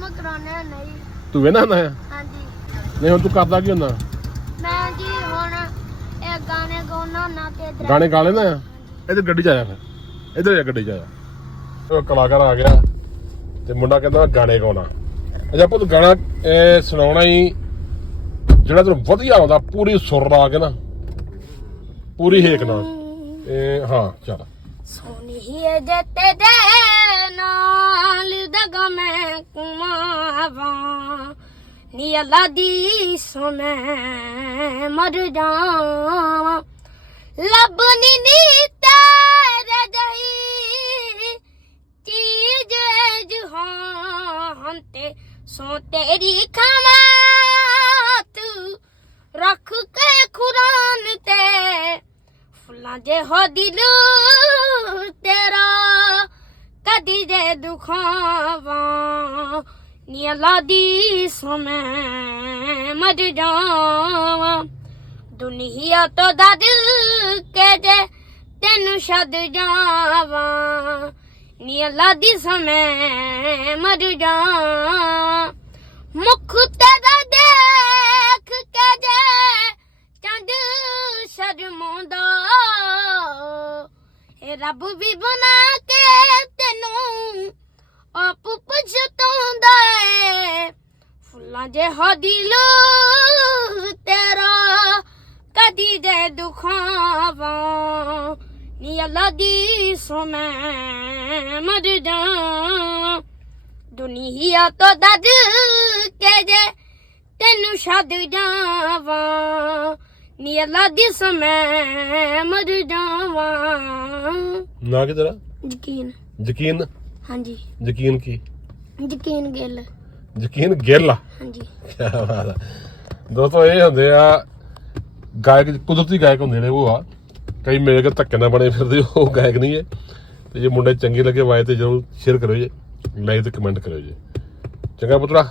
ਕਰਾਉਣੇ ਨਹੀਂ। ਤੂੰ ਵੇਨਾ ਹੁੰਦਾ ਆ ਹਾਂਜੀ। ਨਹੀਂ ਹੁਣ ਤੂੰ ਕਰਦਾ ਕੀ ਹੁੰਦਾ? ਮੈਂ ਜੀ ਹੁਣ ਇਹ ਗਾਣੇ ਗਾਉਣਾ ਨਾ ਤੇ ਦਰਾ- ਗਾਣੇ ਗਾ ਲੈਂਦਾ ਆ ਇੱਧਰ ਗੱਡੀ 'ਚ ਆਇਆ ਫਿਰ। ਇੱਧਰ ਜਾ ਗੱਡੀ 'ਚ ਆਇਆ। ਉਹ ਕਲਾਕਾਰ ਆ ਗਿਆ ਤੇ ਮੁੰਡਾ ਕਹਿੰਦਾ ਗਾਣੇ ਗਾਉਣਾ। ਅਜਾ ਪੁੱਤ ਗਾਣਾ ਇਹ ਸੁਣਾਉਣਾ ਹੀ ਜਿਹੜਾ ਤੈਨੂੰ ਵਧੀਆ ਆਉਂਦਾ ਪੂਰੀ ਸੁਰ ਲਾ ਕੇ ਨਾ। ਪੂਰੀ ਹੇਕ ਨਾਲ। ਇਹ ਹਾਂ ਚੱਲ। ਸੋਨੀਏ ਜੇ ਤੇਰੇ ਮੈਂ ਕੁਮਾਵਾਂ ਨੀ ਅੱਲਾ ਦੀ ਸੋਨੇ ਮਰ ਜਾਵਾਂ। ਲੱਭਨੀ ਨੀ ਤੇਰੇ ਜਹੀ ਚੀਜ਼ ਜਹਾਨ ਤੇ। ਸੋ ਤੇਰੀ ਖਾਵਾਂ ਤੂੰ ਰੱਖ ਕੇ ਖੁਰਾਨ ਤੇ। ਫੁੱਲਾਂ ਜੇ ਹੋ ਦਿਲ ਤੇਰਾ। ਕਦੀ ਜੇ ਦੁਖਾਵਾਂ ਨੀ ਅੱਲਾ ਦੀ ਸਮੈ ਮਰ ਜਾਵਾਂ। ਦੁਨੀਆ ਤੋਂ ਦਦ ਕੇ ਜੇ ਤੈਨੂੰ ਛੱਡ ਜਾਵਾਂ। ਨੀ ਅੱਲਾ ਦੀ ਸਮੈ ਮਰ ਜਾਵਾਂ। ਮੁਖ ਤੇਰਾ ਏ ਰੱਬ ਵੀ ਬਣਾ ਕੇ ਤੈਨੂੰ ਆਪ ਪਛਤਾਉਂਦਾ ਏ। ਫੁੱਲਾਂ ਜੇ ਹੋ ਦਿਲ ਤੇਰਾ ਕਦੀ ਦੇ ਦੁਖਾਵਾਂ। ਨੀ ਅੱਲਾ ਦੀ ਮੈਂ ਮਰ ਜਾਵਾਂ। ਦੁਨੀਆ ਤੋਂ ਦਦ ਕੇ ਜੇ ਤੈਨੂੰ ਛੱਡ ਜਾਵਾਂ। ਨੀ ਅੱਲਾ ਦੀ ਸਮੈ ਮਰ ਜਾਵਾਂ। ਨਾ ਕਿ ਤੇਰਾ? ਯਕੀਨ। ਯਕੀਨ? ਹਾਂਜੀ। ਯਕੀਨ ਕੀ? ਯਕੀਨ ਗਿੱਲ। ਯਕੀਨ ਗਿੱਲ ਹਾਂਜੀ। ਕਿਆ ਬਾਤ ਆ। ਦੋਸਤੋ ਇਹ ਹੁੰਦੇ ਆ ਗਾਇਕ ਕੁਦਰਤੀ ਗਾਇਕ ਹੁੰਦੇ ਨੇ ਉਹ ਆ। ਕਈ ਮਿਲ ਕੇ ਧੱਕੇ ਨਾਲ ਬਣੇ ਫਿਰਦੇ ਉਹ ਗਾਇਕ ਨਹੀਂ ਹੈ ਤੇ ਜੇ ਮੁੰਡੇ ਚੰਗੇ ਲੱਗੇ ਵਾਏ ਤੇ ਜਰੂਰ ਸ਼ੇਅਰ ਕਰੋ ਜੀ ਲਾਈਕ ਤੇ ਕਮੈਂਟ ਕਰੋ ਜੀ। ਚੰਗਾ ਪੁੱਤਰਾ